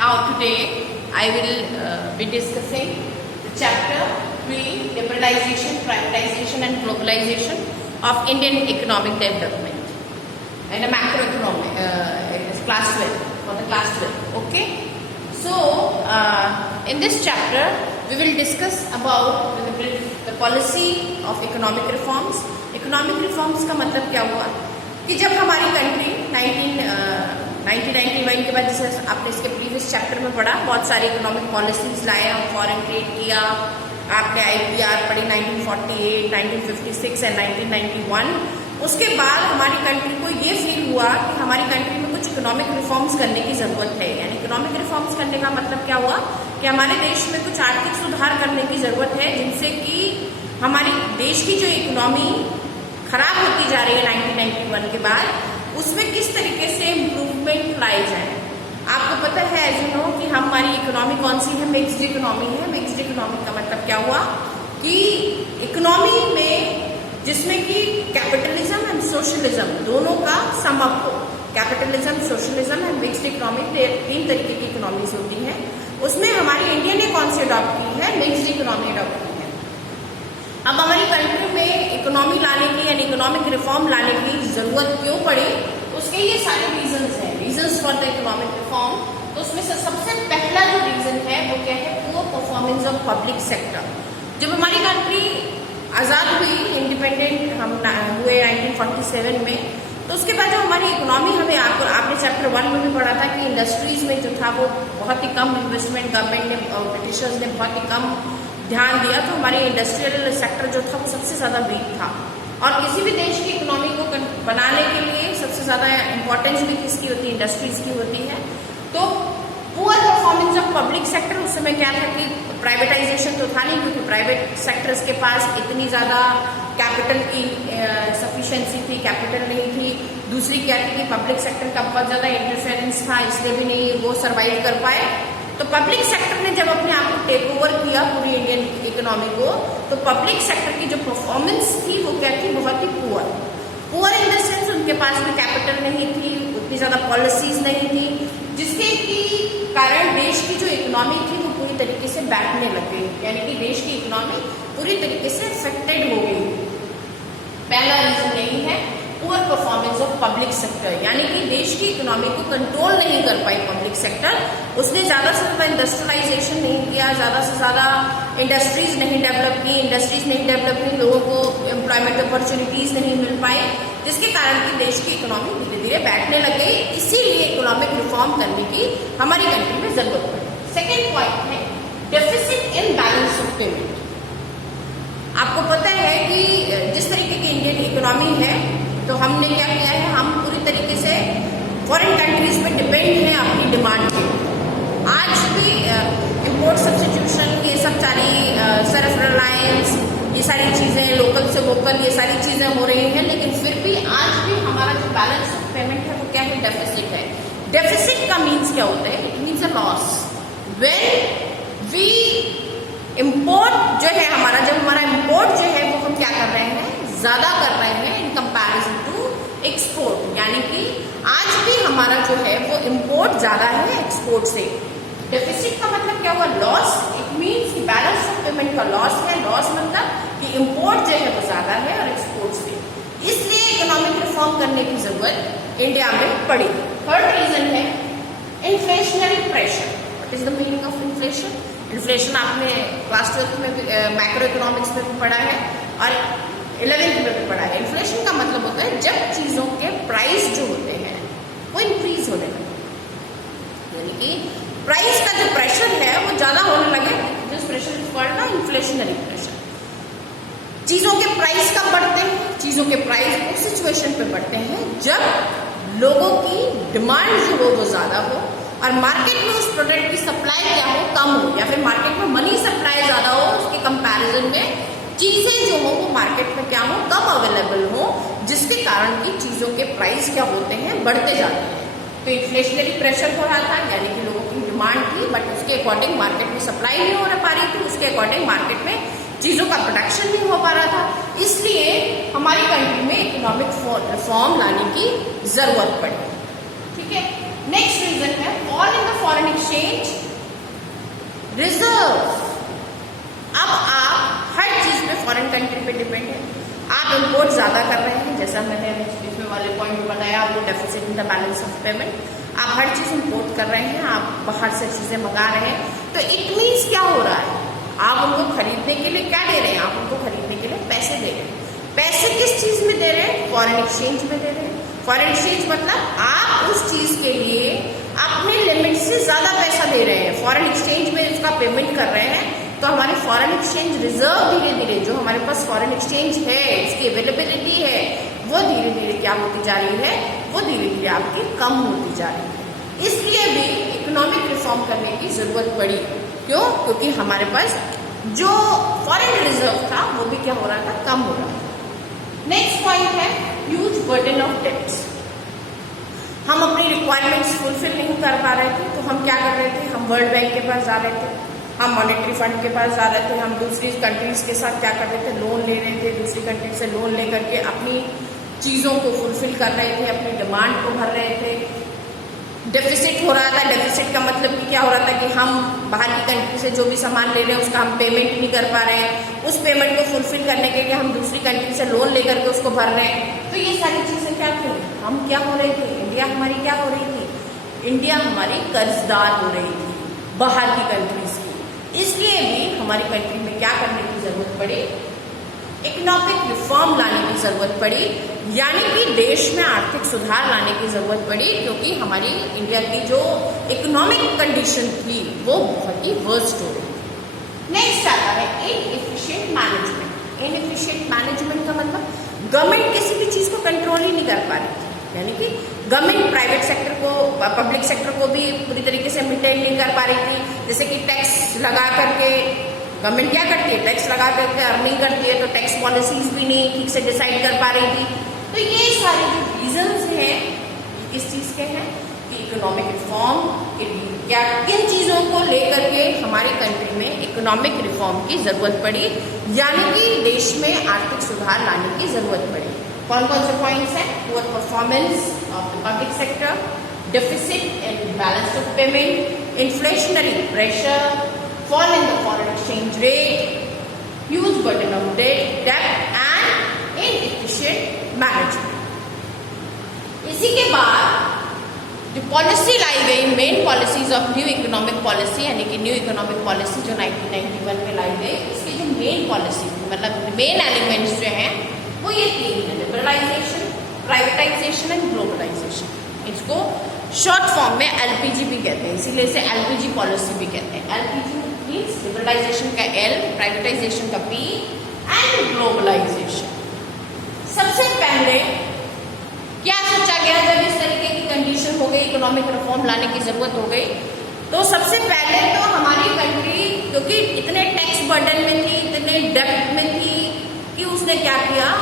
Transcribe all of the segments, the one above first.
Now today I will be discussing the chapter 3, Liberalization, Privatization and Globalization of Indian Economic Development and a macroeconomic class 12 for the class 12. Okay. So in this chapter we will discuss about the policy of economic reforms. Economic reforms का मतलब क्या हुआ कि जब हमारी country 1991 के बाद, जैसे आपने इसके प्रीवियस चैप्टर में पढ़ा, बहुत सारी इकोनॉमिक पॉलिसीज लाए, हम फॉरेन ट्रेड किया, आपने IPR पढ़ी 1948, 1956 एंड 1991। उसके बाद हमारी कंट्री को ये फील हुआ कि हमारी कंट्री में कुछ इकोनॉमिक रिफॉर्म्स करने की ज़रूरत है। यानी इकोनॉमिक रिफॉर्म्स करने का मतलब क्या हुआ कि हमारे देश में कुछ आर्थिक सुधार करने की ज़रूरत है, जिनसे कि हमारी देश की जो इकोनॉमी खराब होती जा रही है 1991 के बाद, उसमें किस तरीके से इम्प्रूवमेंट लाई जाए। आपको पता है एज यू नो कि हमारी इकोनॉमी कौन सी है, मिक्स्ड इकोनॉमी है। मिक्स्ड इकोनॉमी का मतलब क्या हुआ कि इकोनॉमी में जिसमें कि कैपिटलिज्म एंड सोशलिज्म दोनों का समअप हो। Capitalism, socialism and mixed economy, 3 तरीके की इकोनॉमीज होती हैं। उसमें हमारी इंडिया ने कौन सी अडॉप्ट की है, मिक्स्ड इकोनॉमी अडॉप्ट की है। अब हमारी कंट्री में इकोनॉमी लाने की यानी इकोनॉमिक रिफॉर्म लाने की जरूरत क्यों पड़ी, उसके ये सारे रीजंस हैं, reasons for the economic reform. तो उसमें से सबसे पहला जो रीजन है वो क्या है, poor performance of public sector. जब हमारी कंट्री आज़ाद हुई, इंडिपेंडेंट हम हुए 1947 में, तो उसके बाद जो हमारी इकोनॉमी, हमें आपने चैप्टर 1 में भी पढ़ा था कि इंडस्ट्रीज में जो था वो बहुत ही कम इन्वेस्टमेंट गवर्नमेंट ने, ब्रिटिशर्स ने बहुत ही कम ध्यान दिया, तो हमारे इंडस्ट्रियल सेक्टर जो था वो सबसे ज़्यादा वीक था। और किसी भी देश की इकोनॉमी को बनाने के लिए सबसे ज़्यादा इम्पोर्टेंस भी किसकी होती है, इंडस्ट्रीज की होती है। तो poor performance of public sector, उस समय क्या था कि प्राइवेटाइजेशन तो था नहीं, क्योंकि प्राइवेट सेक्टर्स के पास इतनी ज़्यादा कैपिटल की सफिशिएंसी थी, कैपिटल नहीं थी। दूसरी क्या थी कि पब्लिक सेक्टर का बहुत ज़्यादा इंटरफेरेंस था, इसलिए भी नहीं वो सर्वाइव कर पाए। तो पब्लिक सेक्टर ने जब अपने आप को टेक ओवर किया पूरी इंडियन इकोनॉमी को, तो पब्लिक सेक्टर की जो परफॉर्मेंस थी वो क्या थी, बहुत ही पुअर इन द सेंस उनके पास में कैपिटल नहीं थी, उतनी ज़्यादा पॉलिसीज नहीं थी, जिसके की कारण देश की जो इकोनॉमी थी वो पूरी तरीके से बैठने लग गई। यानी कि देश की इकोनॉमी पूरी तरीके से अफेक्टेड हो गई। पहला रीजन यही है, poor performance of public sector, यानी कि देश की इकोनॉमी को कंट्रोल नहीं कर पाई पब्लिक सेक्टर। उसने ज़्यादा से ज़्यादा इंडस्ट्रियलाइजेशन नहीं किया, ज़्यादा से ज़्यादा इंडस्ट्रीज नहीं डेवलप की, इंडस्ट्रीज नहीं डेवलप की, लोगों को एम्प्लॉयमेंट अपॉर्चुनिटीज नहीं मिल पाई, जिसके कारण कि देश की इकोनॉमी धीरे धीरे बैठने लग गई। इसीलिए इकोनॉमिक रिफॉर्म करने की हमारी कंट्री में जरूरत पड़ी। सेकेंड पॉइंट है deficit in balance of payment. आपको पता है कि जिस तरीके की इंडियन इकोनॉमी है, तो हमने क्या किया है, हम पूरी तरीके से फॉरेन कंट्रीज पे डिपेंड हैं अपनी डिमांड पे। आज भी इंपोर्ट सब्स्टिट्यूशन, ये सब सारी सेल्फ रिलायंस, ये सारी चीज़ें, लोकल से वोकल, ये सारी चीज़ें हो रही हैं, लेकिन फिर भी आज भी हमारा जो बैलेंस ऑफ पेमेंट है वो क्या है, डेफिसिट है। डेफिसिट का मीन्स क्या होता है, it means a loss. When we import जो है हमारा, जब हमारा इम्पोर्ट जो है वो हम क्या कर रहे हैं, ज़्यादा कर रहे हैं इन कंपैरिजन टू एक्सपोर्ट। यानी कि आज भी हमारा जो है वो इम्पोर्ट ज़्यादा है एक्सपोर्ट से। डेफिसिट का मतलब क्या हुआ, लॉस। इट मीन्स कि बैलेंस ऑफ पेमेंट का लॉस है। लॉस मतलब कि इम्पोर्ट जो है वो ज़्यादा है और एक्सपोर्ट से, इसलिए इकोनॉमिक रिफॉर्म करने की जरूरत इंडिया में पड़ी। थर्ड रीजन है inflationary pressure. What is the meaning of inflation? Inflation आपने क्लास 12 में भी, मैक्रो इकोनॉमिक्स में भी पढ़ा है और 11th में भी पढ़ा है। इन्फ्लेशन का मतलब होता है जब चीज़ों के प्राइस जो होते हैं वो इंक्रीज होने लगे, यानी कि प्राइस का जो प्रेशर है वो ज़्यादा होने लगे। दिस प्रेशर इज कॉल्ड ना इन्फ्लेशनरी प्रेशर। चीज़ों के प्राइस कब बढ़ते हैं, चीज़ों के प्राइस उस सिचुएशन पे बढ़ते हैं जब लोगों की डिमांड जो हो वो ज़्यादा हो और मार्केट में उस प्रोडक्ट की सप्लाई क्या हो, कम हो, या फिर मार्केट में मनी सप्लाई ज़्यादा हो, उसके कंपैरिजन में चीज़ें जो हो वो मार्केट में क्या हो, कम अवेलेबल हो, जिसके कारण की चीज़ों के प्राइस क्या होते हैं, बढ़ते जाते हैं। तो इन्फ्लेशनरी प्रेशर हो रहा था, यानी कि लोगों की डिमांड थी बट उसके अकॉर्डिंग मार्केट में सप्लाई नहीं हो पा रही थी, उसके अकॉर्डिंग मार्केट में चीज़ों का प्रोडक्शन नहीं हो पा रहा था। इसलिए हमारी कंट्री में इकोनॉमिक रिफॉर्म लाने की जरूरत पड़ी। ठीक है। नेक्स्ट रीजन है fall in the foreign foreign exchange reserve. अब आप हर चीज पे फॉरेन कंट्री पे डिपेंड है। आप इंपोर्ट ज्यादा कर रहे हैं, जैसा मैंने इसमें वाले पॉइंट बताया, वो deficit in the balance of payment. आप हर चीज इंपोर्ट कर रहे हैं, आप बाहर से चीजें मंगा रहे हैं, तो इट मीन्स क्या हो रहा है, आप उनको खरीदने के लिए क्या दे रहे हैं, आप उनको खरीदने के लिए पैसे दे रहे हैं। पैसे किस चीज में दे रहे हैं, फॉरेन एक्सचेंज में दे रहे हैं। फॉरेन एक्सचेंज मतलब आप उस चीज के लिए अपने लिमिट से ज्यादा पैसा दे रहे हैं, फॉरेन एक्सचेंज में उसका पेमेंट कर रहे हैं। तो हमारे फॉरेन एक्सचेंज रिजर्व धीरे धीरे, जो हमारे पास फॉरेन एक्सचेंज है, इसकी अवेलेबिलिटी है, वो धीरे धीरे क्या होती जा रही है, वो धीरे धीरे आपकी कम होती जा रही है। इसलिए भी इकोनॉमिक रिफॉर्म करने की जरूरत पड़ी। क्यों? क्योंकि हमारे पास जो फॉरेन रिजर्व था वो भी क्या हो रहा था, कम हो रहा था। नेक्स्ट पॉइंट है ह्यूज बर्डन ऑफ डेट्स। हम अपनी रिक्वायरमेंट्स फुलफिल नहीं कर पा रहे थे, तो हम क्या कर रहे थे, हम वर्ल्ड बैंक के पास जा रहे थे, हम मॉनेटरी फंड के पास जा रहे थे, हम दूसरी कंट्रीज के साथ क्या कर रहे थे, लोन ले रहे थे, दूसरी कंट्री से लोन ले करके अपनी चीजों को फुलफिल कर रहे थे, अपनी डिमांड को भर रहे थे। डेफिसिट हो रहा था। डेफिसिट का मतलब कि क्या हो रहा था कि हम बाहर की कंट्री से जो भी सामान ले रहे हैं उसका हम पेमेंट नहीं कर पा रहे हैं, उस पेमेंट को फुलफिल करने के लिए हम दूसरी कंट्री से लोन लेकर के उसको भर रहे हैं। तो ये सारी चीजें क्या थी, हम क्या हो रहे थे, इंडिया हमारी क्या हो रही थी, इंडिया हमारी कर्जदार हो रही थी बाहर की कंट्रीज की। इसलिए भी हमारी कंट्री में क्या करने की जरूरत पड़ी, इकोनॉमिक रिफॉर्म लाने की जरूरत पड़ी, यानी कि देश में आर्थिक सुधार लाने की जरूरत पड़ी, क्योंकि हमारी इंडिया की जो इकोनॉमिक कंडीशन थी वो बहुत ही वर्स्ट हो रही। नेक्स्ट आता है इनएफिशिएंट मैनेजमेंट। इनएफिशिएंट मैनेजमेंट का मतलब गवर्नमेंट किसी भी चीज को कंट्रोल ही नहीं कर पा रही थी, यानी कि गवर्नमेंट प्राइवेट सेक्टर को, पब्लिक सेक्टर को भी पूरी तरीके से मेंटेन नहीं कर पा रही थी। जैसे कि टैक्स लगा करके गवर्नमेंट क्या करती है, टैक्स लगा करके अर्निंग करती है, तो टैक्स पॉलिसीज भी नहीं ठीक से डिसाइड कर पा रही थी। तो ये सारे जो रीजंस हैं किस चीज के हैं कि इकोनॉमिक रिफॉर्म, क्या किन चीजों को लेकर के हमारी कंट्री में इकोनॉमिक रिफॉर्म की जरूरत पड़ी, यानी कि देश में आर्थिक सुधार लाने की जरूरत पड़ी। कौन कौन से पॉइंट्स हैं, poor performance of the public sector, deficit and balance of payment, inflationary pressure, fall in the foreign exchange rate, huge burden of debt and inefficient management। इसी के बाद जो पॉलिसी लाई गई, main policies of new economic policy, यानी कि new economic policy जो 1991 में लाई गई, उसकी जो मेन पॉलिसी मतलब मेन एलिमेंट्स जो हैं वो ये तीन है, लिबरलाइजेशन, प्राइवेटाइजेशन एंड ग्लोबलाइजेशन। इसको शॉर्ट फॉर्म में एलपीजी भी कहते हैं, इसीलिए इसे एलपीजी पॉलिसी भी कहते हैं। एलपीजी मीन्स लिबरलाइजेशन का एल, प्राइवेटाइजेशन का पी एंड ग्लोबलाइजेशन। सबसे पहले क्या सोचा गया जब इस तरीके की कंडीशन हो गई, इकोनॉमिक रिफॉर्म लाने की जरूरत हो गई, तो सबसे पहले तो हमारी कंट्री क्योंकि इतने टैक्स बर्डन में थी, इतने डेब्ट में थी कि उसने क्या किया,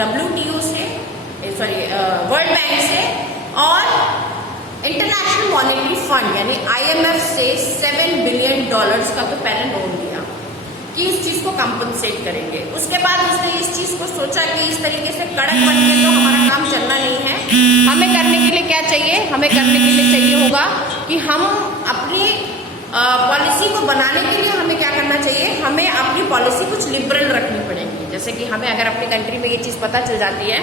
WTO से, वर्ल्ड बैंक से और इंटरनेशनल मॉनेटरी फंड यानी IMF से $7 बिलियन का तो पहले लोन लिया कि इस चीज को कंपनसेट करेंगे। उसके बाद उसने इस चीज को सोचा कि इस तरीके से कड़क बन के तो हमारा काम चलना नहीं है, हमें करने के लिए क्या चाहिए, हमें करने के लिए चाहिए होगा कि हम अपनी पॉलिसी को बनाने के लिए हमें क्या करना चाहिए, हमें अपनी पॉलिसी कुछ लिबरल रखनी पड़ेगी। जैसे कि हमें अगर अपनी कंट्री में ये चीज पता चल जाती है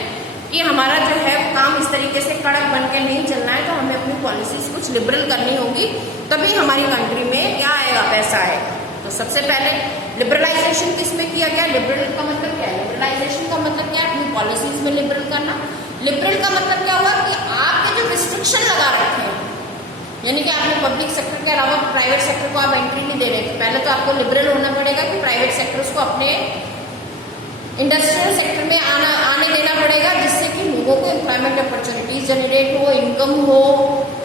कि हमारा जो है काम इस तरीके से कड़क बन के नहीं चलना है, तो हमें अपनी पॉलिसीज कुछ लिबरल करनी होगी, तभी हमारी कंट्री में क्या आएगा, पैसा आएगा। तो सबसे पहले लिबरलाइजेशन किस में किया गया, लिबरल का मतलब क्या है, लिबरलाइजेशन का मतलब क्या है, अपनी पॉलिसीज में लिबरल करना। लिबरल का मतलब क्या हुआ कि आपके जो रिस्ट्रिक्शन लगा रखे हैं, यानी कि आपने पब्लिक सेक्टर के अलावा प्राइवेट सेक्टर को आप एंट्री नहीं दे रहे थे, पहले तो आपको लिबरल होना पड़ेगा कि प्राइवेट सेक्टर्स को अपने इंडस्ट्रियल सेक्टर में आने देना पड़ेगा, जिससे कि लोगों को एम्प्लॉयमेंट अपॉर्चुनिटीज जनरेट हो, इनकम हो,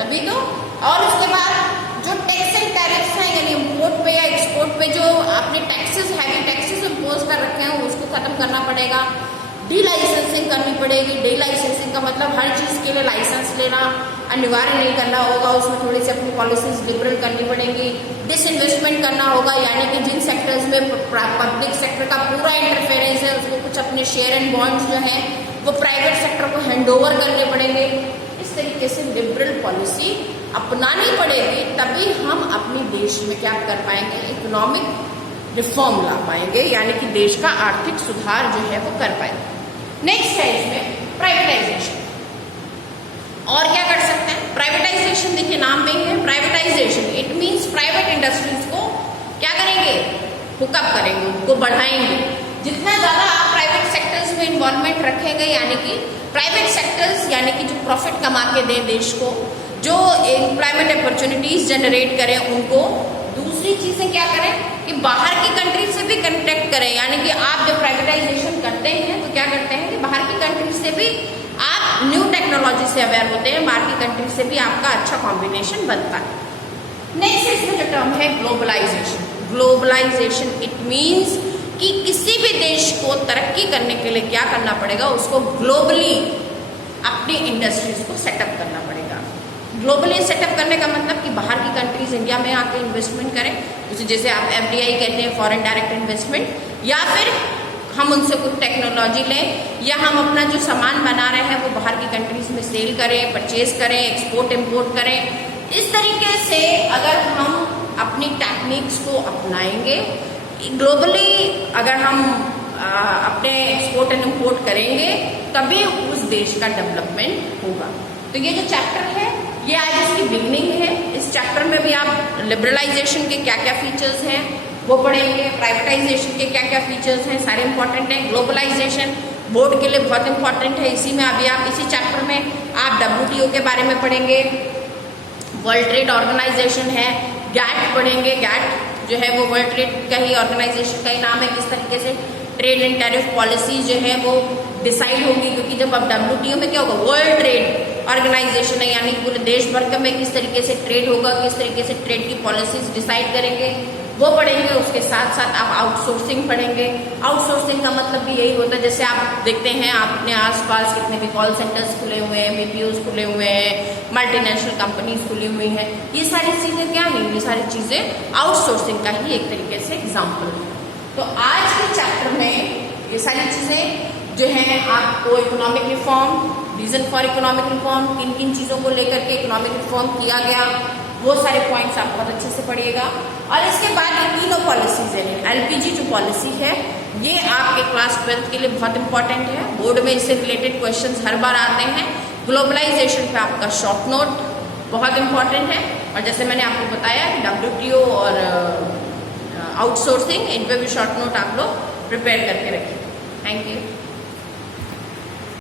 तभी तो। और उसके बाद जो टैक्स एंड टैरिफ्स हैं, यानी इम्पोर्ट पे या एक्सपोर्ट पे जो आपने टैक्सेस, हैवी टैक्सेस इम्पोज कर रखे हैं, उसको खत्म करना पड़ेगा। डी लाइसेंसिंग करनी पड़ेगी। डी लाइसेंसिंग का मतलब हर चीज के लिए लाइसेंस लेना अनिवार्य नहीं करना होगा, उसमें थोड़ी सी अपनी पॉलिसीज लिबरल करनी पड़ेगी। डिसइन्वेस्टमेंट करना होगा, यानी कि जिन सेक्टर्स में पब्लिक सेक्टर का पूरा इंटरफेरेंस है, उसको कुछ अपने शेयर एंड बॉन्ड्स जो हैं वो प्राइवेट सेक्टर को हैंड ओवर करने पड़ेंगे। इस तरीके से लिबरल पॉलिसी अपनानी पड़ेगी, तभी हम अपने देश में क्या कर पाएंगे, इकोनॉमिक रिफॉर्म ला पाएंगे, यानी कि देश का आर्थिक सुधार जो है वो कर पाएंगे। नेक्स्ट है इसमें प्राइवेटाइजेशन। और क्या कर सकते हैं, प्राइवेटाइजेशन, देखिए नाम में ही है privatisation, it means private industries को क्या करेंगे, हुकअप करेंगे, उनको बढ़ाएंगे। जितना ज़्यादा आप प्राइवेट सेक्टर्स में इन्वॉल्वमेंट रखेंगे, यानी कि प्राइवेट सेक्टर्स यानी कि जो प्रॉफिट कमा के दें देश को, जो एम्प्लॉयमेंट अपॉर्चुनिटीज जनरेट करें उनको, दूसरी चीज़ें क्या करें कि बाहर की कंट्री से भी कनेक्ट करें, यानी कि आप जब प्राइवेटाइजेशन करते हैं तो क्या करते हैं कि बाहर की कंट्री से भी आप न्यू टेक्नोलॉजी से अवेयर होते हैं, बाहर की कंट्री से भी आपका अच्छा कॉम्बिनेशन बनता है। नेक्स्ट इसमें जो टर्म है ग्लोबलाइजेशन। ग्लोबलाइजेशन इट मीन्स कि किसी भी देश को तरक्की करने के लिए क्या करना पड़ेगा, उसको ग्लोबली अपनी इंडस्ट्रीज को सेटअप करना पड़ेगा। ग्लोबली सेटअप करने का मतलब कि बाहर की कंट्रीज इंडिया में आके इन्वेस्टमेंट करें, जैसे आप FDI कहते हैं, फॉरेन डायरेक्ट इन्वेस्टमेंट, या फिर हम उनसे कुछ टेक्नोलॉजी लें, या हम अपना जो सामान बना रहे हैं वो बाहर की कंट्रीज में सेल करें, परचेज करें, एक्सपोर्ट इम्पोर्ट करें। इस तरीके से अगर हम अपनी टेक्निक्स को अपनाएंगे ग्लोबली, अगर हम अपने एक्सपोर्ट एंड इम्पोर्ट करेंगे, तभी उस देश का डेवलपमेंट होगा। तो ये जो चैप्टर है ये आज इसकी बिगनिंग है। इस चैप्टर में भी आप लिबरलाइजेशन के क्या क्या फीचर्स हैं वो पढ़ेंगे, प्राइवेटाइजेशन के क्या क्या फीचर्स हैं, सारे इंपॉर्टेंट हैं। ग्लोबलाइजेशन बोर्ड के लिए बहुत इंपॉर्टेंट है, इसी में अभी आप इसी चैप्टर में आप WTO के बारे में पढ़ेंगे, वर्ल्ड ट्रेड ऑर्गेनाइजेशन है, गैट पढ़ेंगे। गैट जो है वो वर्ल्ड ट्रेड का ही ऑर्गेनाइजेशन का ही नाम है। किस तरीके से ट्रेड एंड टैरिफ पॉलिसी जो है वो डिसाइड होगी, क्योंकि जब अब WTO में क्या होगा, वर्ल्ड ट्रेड ऑर्गेनाइजेशन है, यानी पूरे देश भर में किस तरीके से ट्रेड होगा, किस तरीके से ट्रेड की पॉलिसीज डिसाइड करेंगे, वो पढ़ेंगे। उसके साथ साथ आप आउटसोर्सिंग पढ़ेंगे। आउटसोर्सिंग का मतलब भी यही होता है, जैसे आप देखते हैं आप अपने आसपास कितने भी कॉल सेंटर्स खुले हुए हैं, BPOs खुले हुए हैं, मल्टीनेशनल कंपनीज खुली हुई हैं, ये सारी चीज़ें क्या हैं, ये सारी चीज़ें आउटसोर्सिंग का ही एक तरीके से एग्जाम्पल है। तो आज के चैप्टर में ये सारी चीज़ें जो हैं आपको economic reform, reason for economic reform, किन किन चीज़ों को लेकर के इकोनॉमिक रिफॉर्म किया गया, वो सारे पॉइंट्स आप बहुत अच्छे से पढ़िएगा। और इसके बाद ये तीनों पॉलिसीज हैं, LPG जो पॉलिसी है ये आपके क्लास 12th के लिए बहुत इंपॉर्टेंट है, बोर्ड में इससे रिलेटेड क्वेश्चंस हर बार आते हैं। ग्लोबलाइजेशन पे आपका शॉर्ट नोट बहुत इंपॉर्टेंट है, और जैसे मैंने आपको बताया कि WTO और आउटसोर्सिंग, इन पे भी शॉर्ट नोट आप लोग प्रिपेयर करके रखिए। Thank you.